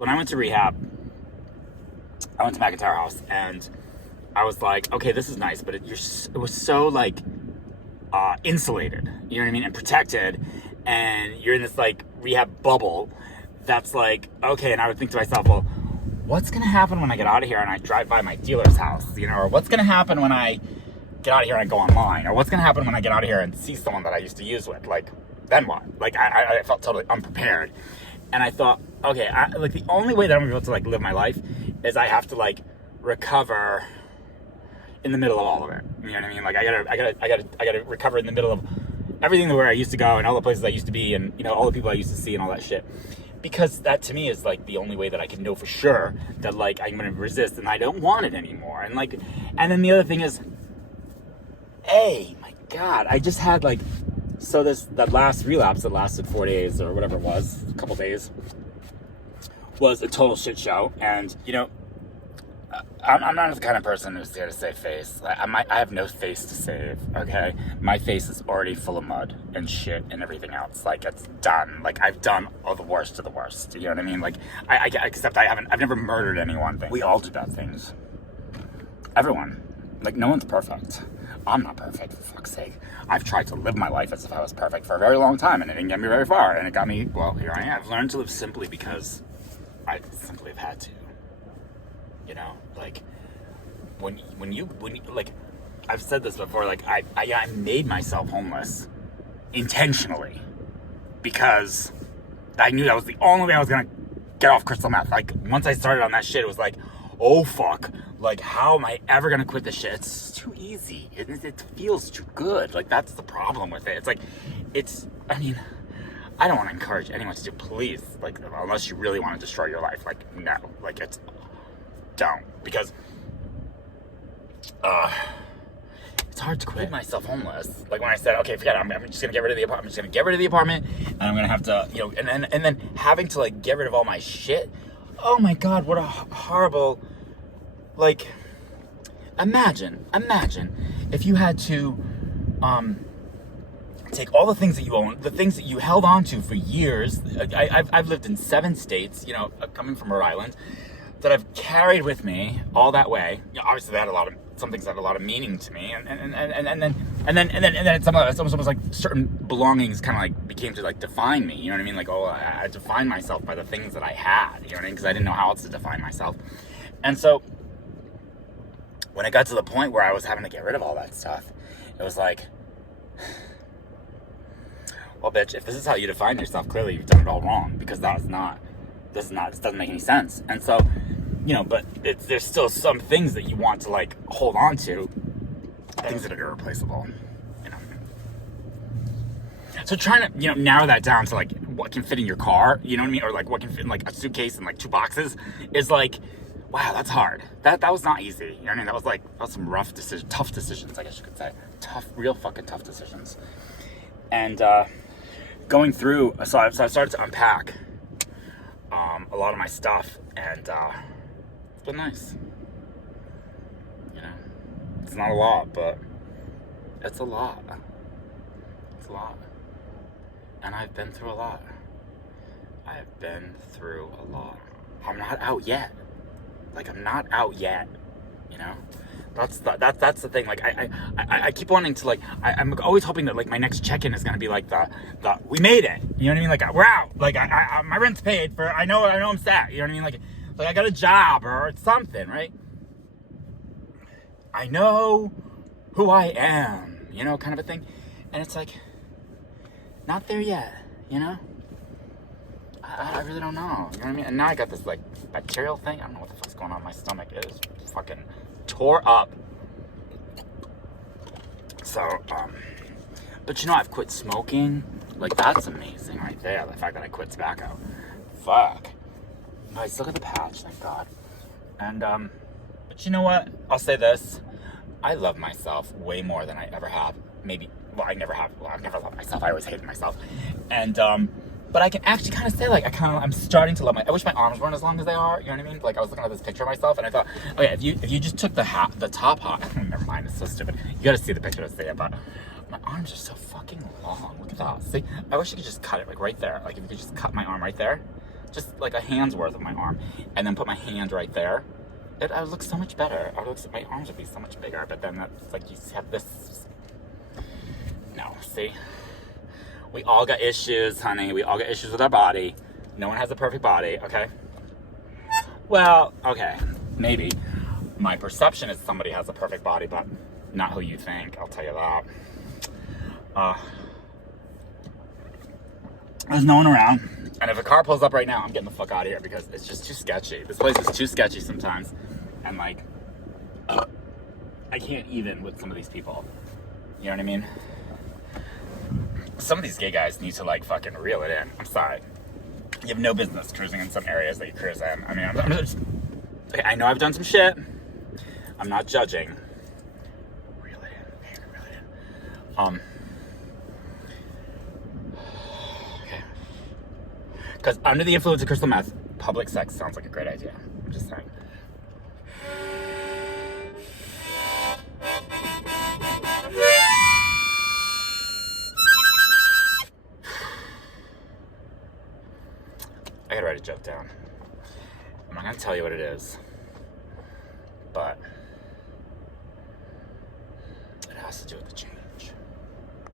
When I went to rehab, I went to McIntyre House, and I was like, okay, this is nice, but it was so like insulated, you know what I mean, and protected, and you're in this like rehab bubble that's like, okay. And I would think to myself, well, what's gonna happen when I get out of here and I drive by my dealer's house, you know, or what's gonna happen when I get out of here and I go online, or what's gonna happen when I get out of here and see someone that I used to use with, like, then what? Like, I felt totally unprepared. And I thought, okay, like the only way that I'm gonna be able to like live my life is I have to like recover in the middle of all of it. You know what I mean? Like I gotta recover in the middle of everything where I used to go and all the places I used to be, and you know, all the people I used to see and all that shit. Because that to me is like the only way that I can know for sure that like I'm gonna resist and I don't want it anymore. And like, and then the other thing is, hey, my God, I just had like, so that last relapse that lasted 4 days or whatever it was, a couple days, was a total shit show. And you know, I'm not the kind of person who's here to save face. I have no face to save, okay? My face is already full of mud and shit and everything else. Like, it's done. Like, I've done all the worst of the worst. You know what I mean? Like, except I've never murdered anyone. We all do bad things. Everyone. Like, no one's perfect. I'm not perfect, for fuck's sake. I've tried to live my life as if I was perfect for a very long time, and it didn't get me very far. And it got me, well, here I am. I've learned to live simply because I simply have had to. You know, like when you like, I've said this before, like I made myself homeless intentionally because I knew that was the only way I was gonna get off crystal meth. Like, once I started on that shit, it was like, oh fuck, like, how am I ever gonna quit this shit? It's too easy. It feels too good. Like, that's the problem with it. It's like, I mean, I don't want to encourage anyone to do, please, like, unless you really want to destroy your life, like, no, like, don't, because it's hard to quit myself homeless. Like, when I said, okay, forget it, I'm just gonna get rid of the apartment. I'm just gonna get rid of the apartment, and I'm gonna have to, you know, and then having to like get rid of all my shit. Oh my God, what a horrible, like, imagine if you had to take all the things that you own, the things that you held on to for years. I've lived in 7 states, you know, coming from Rhode Island, that I've carried with me all that way. You know, obviously, some things had a lot of meaning to me, and then some of it's almost like certain belongings kind of like became to like define me. You know what I mean? Like, oh, I defined myself by the things that I had. You know what I mean? Because I didn't know how else to define myself. And so when it got to the point where I was having to get rid of all that stuff, it was like, well, bitch, if this is how you define yourself, clearly you've done it all wrong, because this doesn't make any sense. And so, you know, but there's still some things that you want to like hold on to, things that are irreplaceable, you know. So trying to, you know, narrow that down to like what can fit in your car, you know what I mean, or like what can fit in like a suitcase and like 2 boxes, is like, wow, that's hard. That was not easy. You know what I mean? That was some tough decisions, I guess you could say. Real fucking tough decisions. And going through, so I started to unpack a lot of my stuff, and it's been nice. You know, it's not a lot, but it's a lot. It's a lot. And I've been through a lot. I'm not out yet. Like, I'm not out yet, you know? That's the thing. Like, I keep wanting to, like, I'm always hoping that, like, my next check-in is gonna be like the we made it. You know what I mean? Like, we're out. Like, my rent's paid for. I know I'm set. You know what I mean? Like I got a job or something, right? I know who I am. You know, kind of a thing. And it's like, not there yet. You know? I really don't know. You know what I mean? And now I got this like bacterial thing. I don't know what the fuck's going on in my stomach. It is fucking tore up. So, but you know, I've quit smoking. Like, that's amazing right there. The fact that I quit tobacco. Fuck. But I still got the patch, thank God. And, but you know what? I'll say this. I love myself way more than I ever have. Maybe, well, I never have. Well, I've never loved myself. I always hated myself. And, but I can actually kind of say, like, I'm starting to love I wish my arms weren't as long as they are, you know what I mean? Like, I was looking at this picture of myself, and I thought, okay, if you just took the top half, never mind, it's so stupid. You gotta see the picture to see it, but my arms are so fucking long. Look at that. See, I wish you could just cut it, like, right there. Like, if you could just cut my arm right there. just like a hand's worth of my arm, and then put my hand right there, I would look so much better. My arms would be so much bigger, but then that's like you have this. No, see? We all got issues, honey. We all got issues with our body. No one has a perfect body, okay? Well, okay, maybe. My perception is somebody has a perfect body, but not who you think, I'll tell you that. There's no one around. And if a car pulls up right now, I'm getting the fuck out of here because it's just too sketchy. This place is too sketchy sometimes. And like, I can't even with some of these people. You know what I mean? Some of these gay guys need to like fucking reel it in. I'm sorry. You have no business cruising in some areas that you cruise in. I mean, I'm just, okay, I know I've done some shit. I'm not judging. Reel it in. Okay, reel it in. Okay. Because under the influence of crystal meth, public sex sounds like a great idea. I'm just saying. I gotta write a joke down. I'm not gonna tell you what it is, but it has to do with the gym.